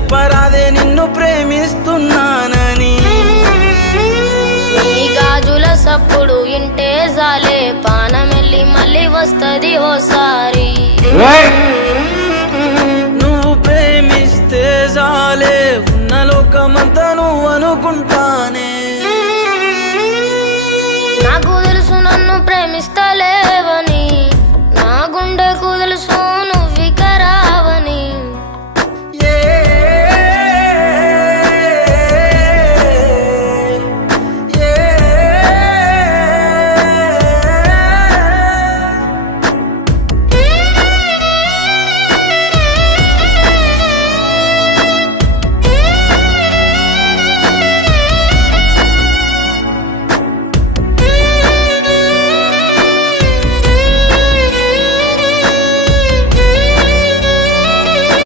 చెప్పరాదే నిన్ను ప్రేమిస్తున్నానని నీ గాజుల సప్పుడు ఇంటే జాలే పానమెల్లి మళ్ళీ వస్తది ఓసారి నువ్వు ప్రేమిస్తే జాలే ఉన్న లోకమంతా నువ్వు అనుకుంటానే నాకు తెలుసు నన్ను ప్రేమిస్తా